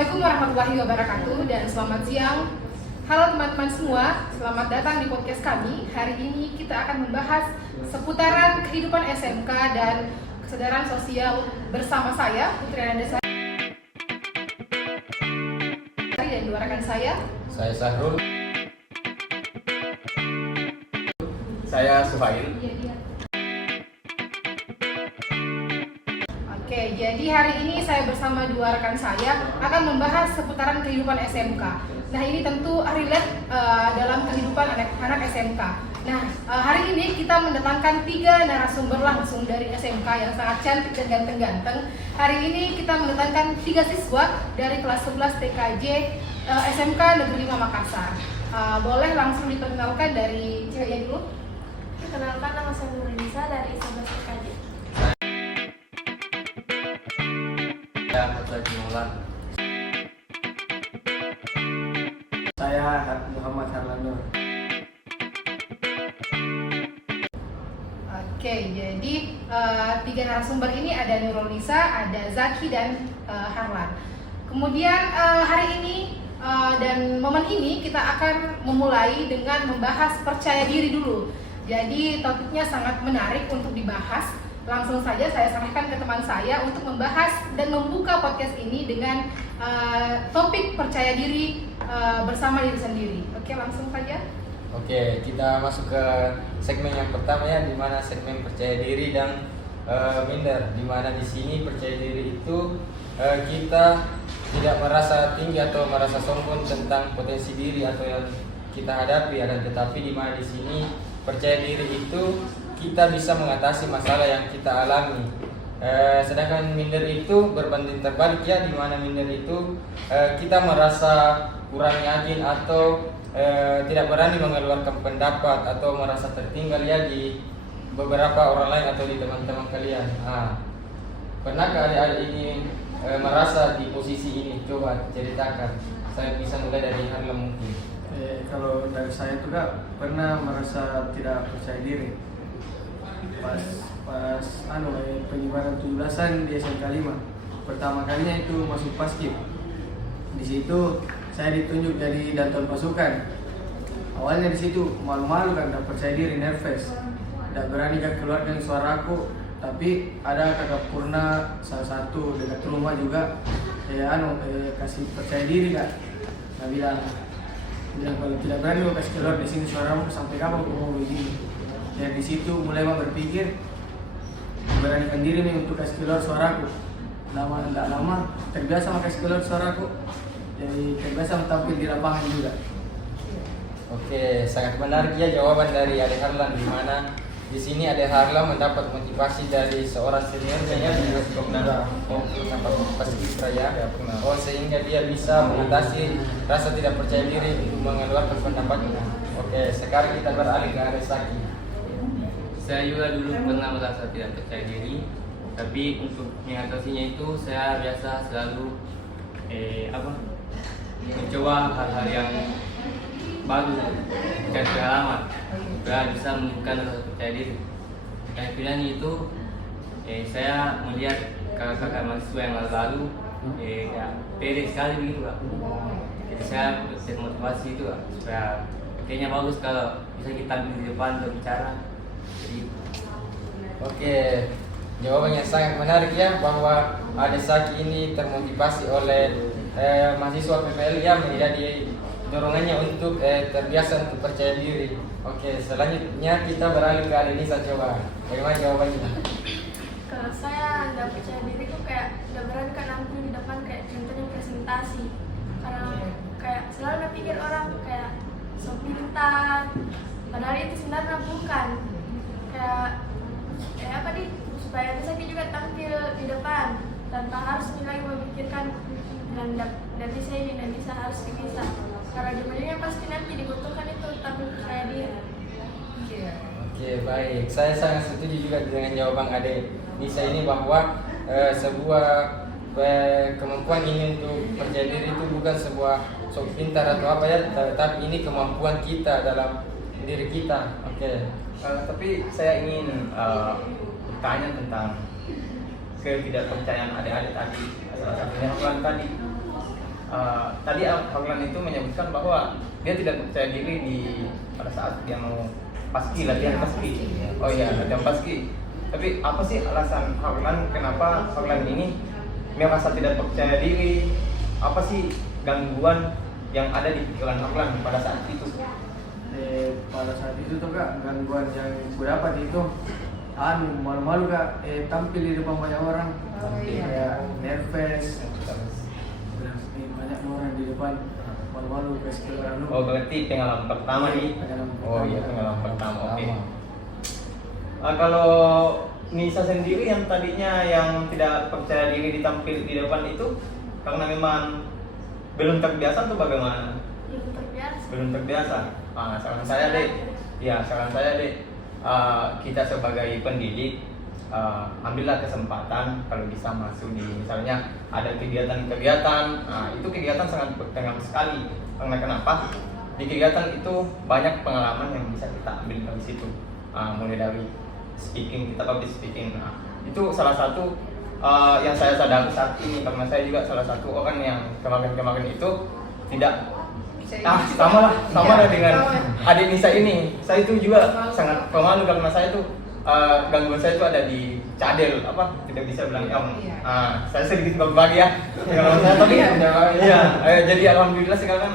Assalamualaikum warahmatullahi wabarakatuh dan selamat siang. Halo teman-teman semua, selamat datang di podcast kami. Hari ini kita akan membahas seputaran kehidupan SMK dan kesadaran sosial bersama saya, Putri Ananda dan dua rekan saya. Saya Sahrul. Saya Suhail. Oke, jadi hari ini saya bersama dua rekan saya akan membahas seputaran kehidupan SMK. Nah, ini tentu relate dalam kehidupan anak SMK. Nah, hari ini kita mendatangkan 3 narasumber langsung dari SMK yang sangat cantik dan ganteng-ganteng. Hari ini kita mendatangkan 3 siswa dari kelas 11 TKJ SMK Negeri 5 Makassar. Boleh langsung diperkenalkan dari ceweknya dulu? Perkenalkan, nama saya Nurlisa dari 11 TKJ. Saya Fatul Mulan. Saya Muhammad Harlando. Oke, jadi 3 narasumber ini ada Nurul Nisa, ada Zaki, dan Harlan. Kemudian hari ini dan momen ini kita akan memulai dengan membahas percaya diri dulu. Jadi topiknya sangat menarik untuk dibahas. Langsung saja saya serahkan ke teman saya untuk membahas dan membuka podcast ini dengan topik percaya diri bersama diri sendiri. Oke, langsung saja. Oke, kita masuk ke segmen yang pertama ya, di mana segmen percaya diri dan minder. Di mana di sini percaya diri itu kita tidak merasa tinggi atau merasa sombong tentang potensi diri atau yang kita hadapi, tetapi di mana di sini percaya diri itu kita bisa mengatasi masalah yang kita alami. Sedangkan minder itu berbanding terbalik ya, di mana minder itu kita merasa kurang yakin atau tidak berani mengeluarkan pendapat atau merasa tertinggal ya di beberapa orang lain atau di teman-teman kalian. Pernahkah adik-adik ini merasa di posisi ini? Coba ceritakan. Saya bisa mulai dari Harlem mungkin. Kalau dari saya juga pernah merasa tidak percaya diri pas pengibaran 17-an di SMK 5. Pertama kalinya itu masuk Paskib. Di situ saya ditunjuk jadi danton pasukan. Awalnya di situ malu-malu kan, tidak percaya diri, nervous, tidak berani kan keluarkan suaraku. Tapi ada kakak Purna salah satu dekat rumah juga kasih percaya diri kan. Nah, bilang kalau tidak berani lo kasih keluar di sini suaramu, sampai kapan aku mau begini. Dan di situ mulai berpikir beranikan diri nih untuk kasih keluar suaraku. Tidak lama terbiasa kasih keluar suaraku, jadi terbiasa tampil di lapangan juga. Oke, sangat menarik ya jawaban dari Adik Harlan, di mana di sini Adik Harlan mendapat motivasi dari seorang seniornya ya, sehingga dia bisa mengatasi rasa tidak percaya diri mengeluarkan pendapatnya. Oke, sekarang kita beralih ke Adik Zaki. Saya juga dulu pernah merasa tidak percaya diri, tapi untuk mengatasinya itu saya biasa selalu mencoba hal-hal yang baru dan pengalaman supaya bisa menunjukkan rasa percaya diri. Dan akhirnya itu saya melihat kakak-kakak mahasiswa yang lalu pede sekali begitu Kak. Jadi saya termotivasi itu Kak, supaya kayaknya bagus kalau bisa kita tampil di depan untuk bicara. Oke, jawabannya sangat menarik ya, bahwa Adik Zaki ini termotivasi oleh mahasiswa PPL yang menjadi dorongannya untuk terbiasa untuk percaya diri. Oke, selanjutnya kita beralih ke Adik Nisa. Coba, bagaimana jawabannya? Kalau saya nggak percaya diri kok kayak nggak berani kan nampil di depan, kayak contohnya presentasi. Karena kayak selalu pikir orang kayak so pintar, padahal itu sebenarnya bukan. Kayak supaya bisa juga tampil di depan tanpa harus lagi memikirkan dan bisa ini dan bisa harus bisa. Karena jumlahnya pasti nanti dibutuhkan itu tampil percaya diri. Oke, baik. Saya sangat setuju juga dengan jawaban Adik Nisa ini, bahwa sebuah kemampuan ini untuk percaya diri itu bukan sebuah sok pintar atau apa ya, tetapi ini kemampuan kita dalam diri kita. Oke. Tapi saya ingin bertanya tentang ketidakpercayaan adik-adik tadi, salah satunya Tuhan tadi. tadi Harlan itu menyebutkan bahwa dia tidak percaya diri pada saat dia mau latihan paski. Oh iya, latihan paski. Tapi apa sih alasan Harlan, kenapa Harlan ini merasa tidak percaya diri? Apa sih gangguan yang ada di pikiran Harlan pada saat itu? Pada saat itu tuh kak, gangguan yang gue dapat itu malu-malu kak, tampil di depan banyak orang. Oh, iya. Kayak nervous, banyak orang di depan, malu-malu ke sekolah. Oh berarti pengalaman pertama nih. Oh iya, pengalaman pertama. Oke. Kalau Nisa sendiri yang tadinya yang tidak percaya diri ditampil di depan itu karena memang belum terbiasa atau bagaimana? Belum terbiasa. Saran saya deh, kita sebagai pendidik ambillah kesempatan kalau bisa masuk di misalnya ada kegiatan-kegiatan. Itu kegiatan sangat berpengaruh sekali. Karena kenapa? Di kegiatan itu banyak pengalaman yang bisa kita ambil dari situ. Mulai dari speaking, kita public speaking. Itu salah satu yang saya sadari saat ini, karena saya juga salah satu orang yang kemarin itu tidak sama lah dengan adik Nisa ini. Saya itu juga sangat pemalu karena saya itu gangguan saya itu ada di cadel, tidak bisa bilang om. Saya sedikit berbagi ya kalau saya, tapi jadi alhamdulillah sekarang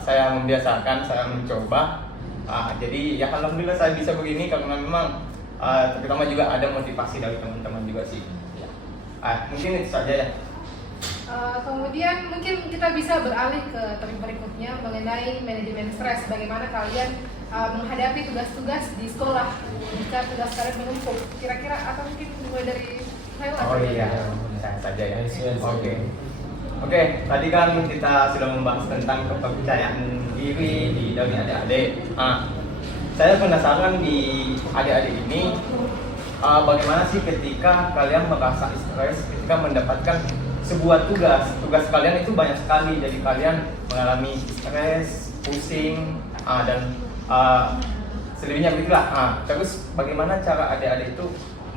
saya membiasakan, saya mencoba. Jadi ya alhamdulillah saya bisa begini karena memang terutama juga ada motivasi dari teman-teman juga sih. Mungkin itu saja ya. Kemudian mungkin kita bisa beralih ke topik berikutnya mengenai manajemen stres. Bagaimana kalian menghadapi tugas-tugas di sekolah jika tugas kalian menumpuk? Kira-kira atau mungkin mulai dari Thailand? Oh iya, saya saja ya. Oke, tadi kan kita sudah membahas tentang kepercayaan diri dari adik-adik. Saya penasaran di adik-adik ini, bagaimana sih ketika kalian merasa stres ketika mendapatkan sebuah tugas kalian itu banyak sekali, jadi kalian mengalami stres, pusing, dan selebihnya begitulah. Terus bagaimana cara adik-adik itu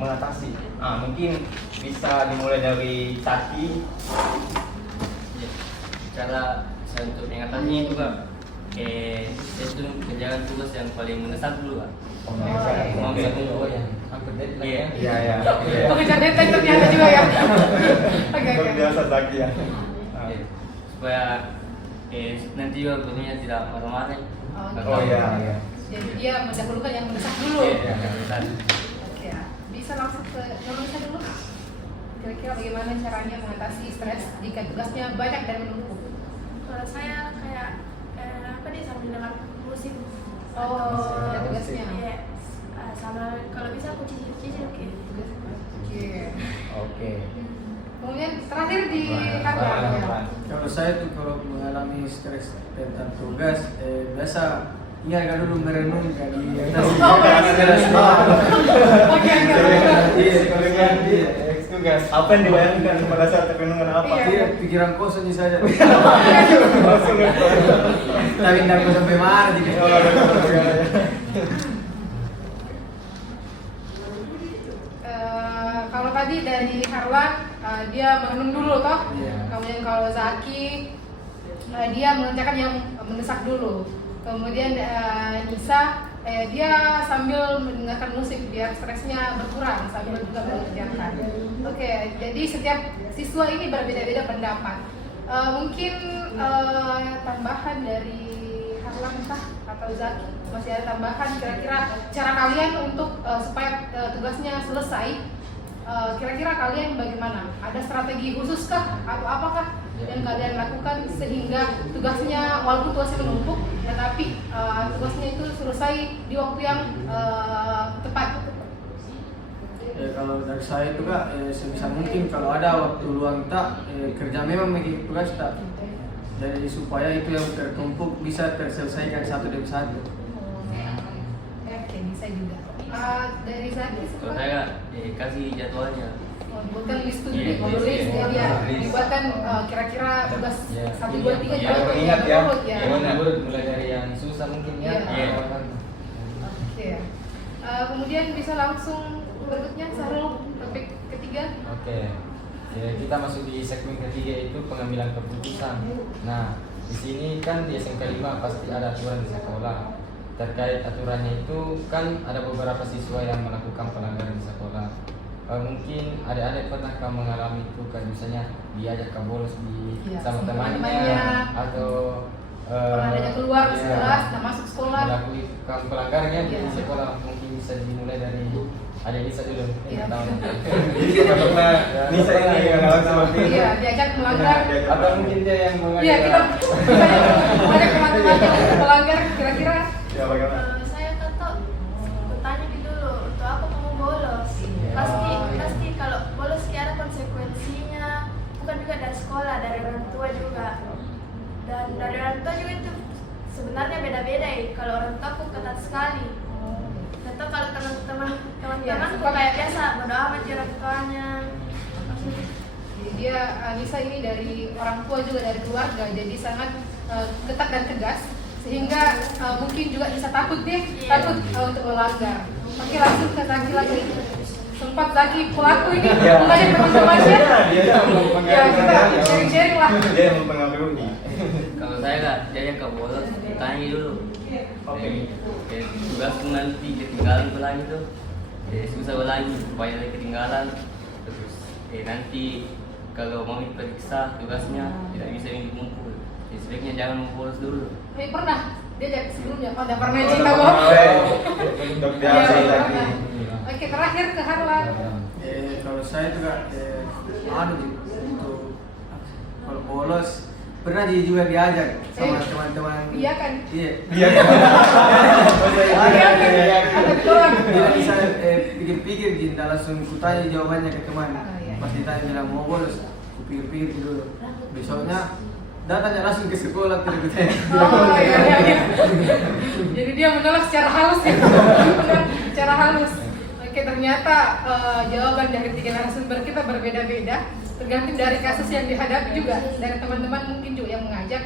mengatasi? Mungkin bisa dimulai dari Taki. Cara saya untuk mengatasinya itu Kak, saya itu mengerjakan tugas yang paling mendesak dulu Kak. Iya. Pengejar deadline ternyata juga ya. Oke. Biasa Taki ya. Supaya nanti juga gurunya tidak marah-marah. Oh iya. Jadi dia mendahulukan yang mendesak dulu. Iya. Oke, bisa langsung ke Nurulisa dulu. Kira-kira bagaimana caranya mengatasi stres jika tugasnya banyak dan menumpuk? Kalau saya kayak sambil dengar musik. Ada tugasnya. Iya. Sama kalau bisa aku cicil Oke. Kemudian terakhir di Harlan. Kalau saya tuh kalau mengalami stres tentang tugas, biasa ingat kan dulu merenung kan di atas. Oke. Tugas. Apa yang dibayangkan pada saat renungan apa? Iya, pikiran kosong saja. Langsung Tapi tidak aku sampai mana jadi. Kalau tadi dari Harlan, dia merenung dulu toh. Iya. Kemudian kalau Zaki, dia mengerjakan yang mendesak dulu. Kemudian Nisa, dia sambil mendengarkan musik biar stresnya berkurang sambil juga mengerjakan. Oke, jadi setiap siswa ini berbeda-beda pendapat. Mungkin tambahan dari Harlan atau Zaki, masih ada tambahan kira-kira cara kalian untuk supaya tugasnya selesai? Kira-kira kalian bagaimana? Ada strategi khusus kah atau apakah yang kalian lakukan sehingga tugasnya walaupun tugasnya menumpuk tetapi tugasnya itu selesai di waktu yang tepat? Kalau dari saya itu kak, sebisa mungkin kalau ada waktu luang tak, kerja memang bagi tugas tak. Jadi supaya itu yang tertumpuk bisa terselesaikan satu demi satu. Oke, bisa juga. Dari Zaki Kalau saya kasih jadwalnya. buatkan list tuh Iya, jadi list iya. dia dibuatkan kira-kira tugas Iya. 1, 2, 3 Iya, juga ingat ya. menurut ya. Mulai dari yang susah mungkin ya. Iya. Oke. Kemudian bisa langsung berikutnya Sarul, topik ketiga. Oke. Ya, kita masuk di segmen ketiga itu pengambilan keputusan. Nah, di sini kan di SMK 5 pasti ada aturan di sekolah. Terkait aturannya itu kan ada beberapa siswa yang melakukan pelanggaran di sekolah. Mungkin adik-adik pernahkah mengalami itu kan, misalnya diajak ke bolos Iya, sama sama temannya temannya. atau Pernah diajak keluar iya, sekolah, nah masuk sekolah. melakukan pelanggarannya Iya. di sekolah. Mungkin bisa dimulai dari adik Nisa dulu. Iya. Tahu. Jadi nggak pernah Nisa ini yang ngalamin seperti itu. Iya, diajak melanggar. Atau mungkin dia yang mengajak. Iya, kita ada teman-teman yang melanggar kira-kira. Ya bagaimana? Saya kata bertanya dulu untuk apa kamu bolos. Pasti kalau bolos ada konsekuensinya, bukan juga dari sekolah, dari orang tua juga. Dan dari orang tua juga itu sebenarnya beda-beda ya. Kalau orang tua aku ketat sekali. Atau kalau teman-teman Iya, kok kayak biasa bodo amat ya orang tuanya. Jadi dia Nisa ini dari orang tua juga dari keluarga, jadi sangat ketat dan tegas sehingga mungkin juga Nisa takut deh, Iya. takut untuk melanggar. Oke, langsung ke Zaki lagi. Sempat Zaki pelaku ini Iya. mengajak teman-temannya. Dia yang mempengaruhi. Ya kita sharing-sharing lah. Dia yang mempengaruhi. Kalau saya nggak diajak ke bolos, tanya dulu. Oke. Tugasku nanti ketinggalan ulangi tuh, susah ulangi, banyak lagi ketinggalan. Terus nanti kalau mau periksa tugasnya tidak bisa minggu kumpul. Sebaiknya jangan mau bolos dulu. Pernah diajak sebelumnya, oh udah pernah Oh, cerita udah gua. pernah, Untuk Iya, biasa udah lagi. pernah. Oke, terakhir ke Harlan. Kalau saya juga untuk kalau bolos pernah juga diajak sama teman-teman. Iya kan? Iya. Dia Ada orang. Tidak bisa pikir-pikir Jinta langsung kutanya jawabannya ke teman. Oh, iya. Pas ditanya bilang mau bolos, kupikir-pikir dulu. Besoknya datangnya langsung ke sekolah tidak kutanya. Oh iya. Jadi dia menolak secara halus ya. Secara halus. Oke, ternyata jawaban dari tiga narasumber kita berbeda-beda, tergantung dari kasus yang dihadapi juga. Dari teman-teman mungkin juga yang mengajak.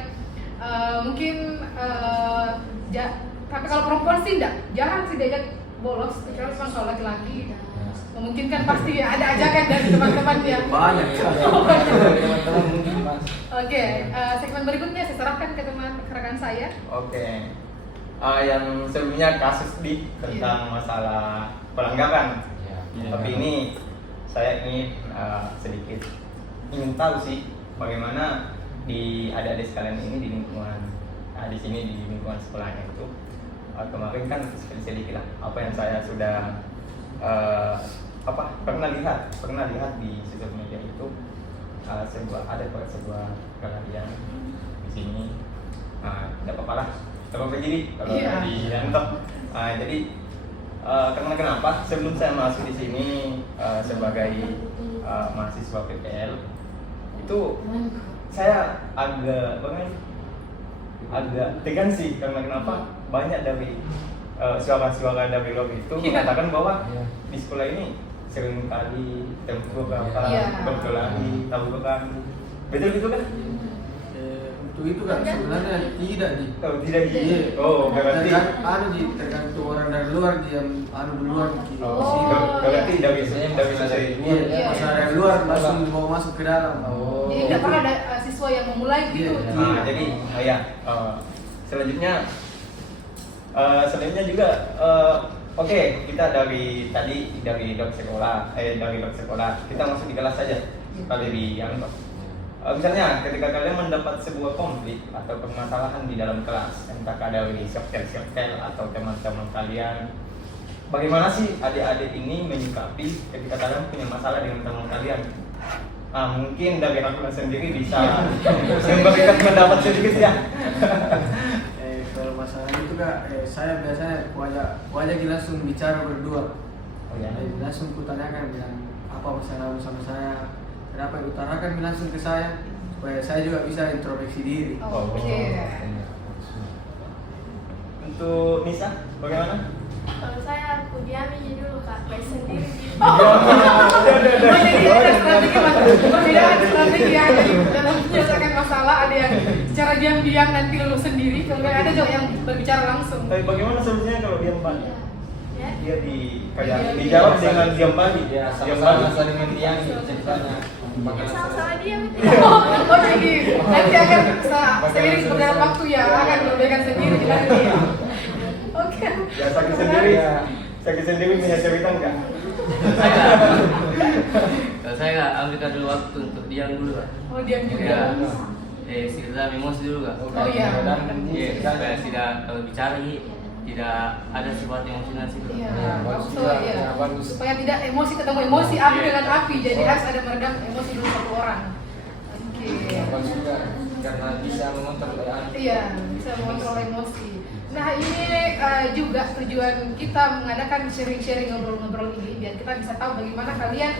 Tapi kalau perempuan sih jarang sih diajak bolos, kecuali memang kalau laki-laki. Memungkinkan pasti ada ajakan dari teman-teman ya. Banyak. Teman-teman mungkin Mas. Oke, segmen berikutnya saya serahkan ke teman rekan saya. Oke. Yang sebelumnya kasus tentang masalah pelanggaran. Iya. Tapi ini saya ingin sedikit ingin tahu sih bagaimana di adik-adik sekalian ini di lingkungan di sini di lingkungan sekolahnya itu kemarin kan sedikit lah apa yang saya sudah pernah lihat di sosial media itu ada sebuah kejadian di sini tidak apa-apa lah jadi kalau Iya. di Yanto jadi karena kenapa sebelum saya masuk di sini sebagai mahasiswa PPL itu saya agak tegang sih karena kenapa banyak dari suara-suara dari lobby itu Iya. mengatakan bahwa Iya. di sekolah ini sering kali beberapa Iya. berkelahi tabrakan betul gitu kan? Untuk itu kan sebenarnya tidak di. Oh tidak Iya. gitu. Oh berarti tergantung orang dari luar dia duluan di oh, sini. berarti dari Biasanya dari masih dari ada Iya, Iya. pas dari luar langsung mau masuk ke dalam. Oh. Jadi tidak pernah ada siswa yang memulai gitu. Iya. Jadi selanjutnya juga oke, kita dari dok sekolah kita masuk di kelas saja kali di yang misalnya ketika kalian mendapat sebuah konflik atau permasalahan di dalam kelas entah dari circle atau teman-teman kalian, bagaimana sih adik-adik ini menyikapi ketika kalian punya masalah dengan teman kalian? Mungkin dari aku sendiri bisa memberikan pendapat sedikit ya. Kalau masalah itu kak, saya biasanya wajah langsung bicara berdua. Oh ya. Langsung kutanyakan bilang apa masalahmu sama saya, kenapa utarakan langsung ke saya supaya saya juga bisa introspeksi diri. Oke. Untuk Nisa, bagaimana? Kalau saya aku diami dulu kak, baik sendiri. Oh, jadi ada strategi perbedaan strategi ya. Jadi dalam menyelesaikan masalah ada yang secara diam-diam nanti lulus sendiri, kemudian ada juga yang berbicara langsung. Tapi bagaimana solusinya kalau diam balik? Ya. Dia Dia dijawab dengan diam balik. Ya, Diam sama-sama balik. saling mendiami ceritanya. Bakalan Sama-sama dia. Oh jadi nanti akan seiring berjalan waktu ya akan berbeda sendiri dengan dia. Oke. Ya sakit sendiri. Sakit sendiri punya cerita enggak? Kalau saya nggak ambilkan dulu waktu untuk diam dulu Kak. Oh diam juga. Ya, sekitar emosi dulu Kak. Oh, iya. Iya, supaya tidak kalau bicara ini tidak ada sifat emosional sih. Iya, bagus so, juga, iya. ya, bagus. Supaya tidak emosi ketemu emosi, api Iya. dengan api, jadi harus ada meredam emosi dulu satu orang. Oke. Bagus juga karena bisa mengontrol Iya, bisa mengontrol emosi. Nah ini juga tujuan kita mengadakan sharing-sharing ngobrol-ngobrol ini biar kita bisa tahu bagaimana kalian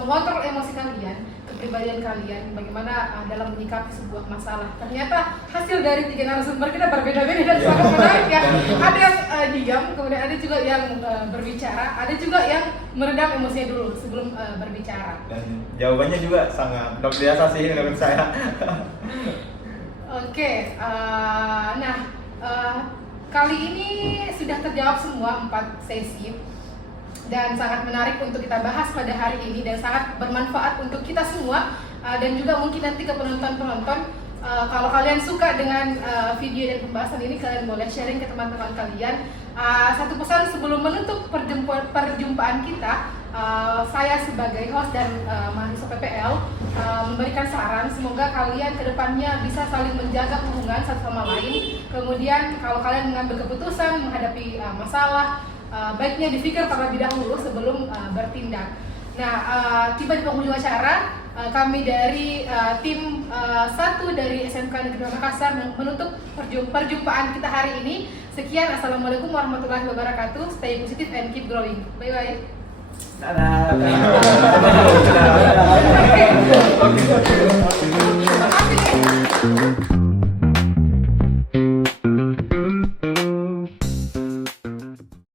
mengontrol emosi kalian, kepribadian kalian, bagaimana dalam menyikapi sebuah masalah. Ternyata hasil dari 3 narasumber kita berbeda-beda dan sangat menarik ya. Ada yang diam, kemudian ada juga yang berbicara, ada juga yang meredam emosinya dulu sebelum berbicara. Dan jawabannya juga sangat luar biasa sih menurut saya. Oke, kali ini sudah terjawab semua 4 sesi dan sangat menarik untuk kita bahas pada hari ini dan sangat bermanfaat untuk kita semua dan juga mungkin nanti ke penonton-penonton. Kalau kalian suka dengan video dan pembahasan ini, kalian boleh sharing ke teman-teman kalian. Satu pesan sebelum menutup perjumpaan kita, saya sebagai host dan mahasiswa PPL memberikan saran, semoga kalian kedepannya bisa saling menjaga hubungan satu sama lain. Kemudian kalau kalian mengambil keputusan menghadapi masalah, baiknya dipikir terlebih dahulu sebelum bertindak. Nah, tiba di penghujung acara, kami dari tim 1 dari SMK Negeri Makassar menutup perjumpaan kita hari ini. Sekian, assalamualaikum warahmatullahi wabarakatuh. Stay positive and keep growing. Bye bye. Dadah.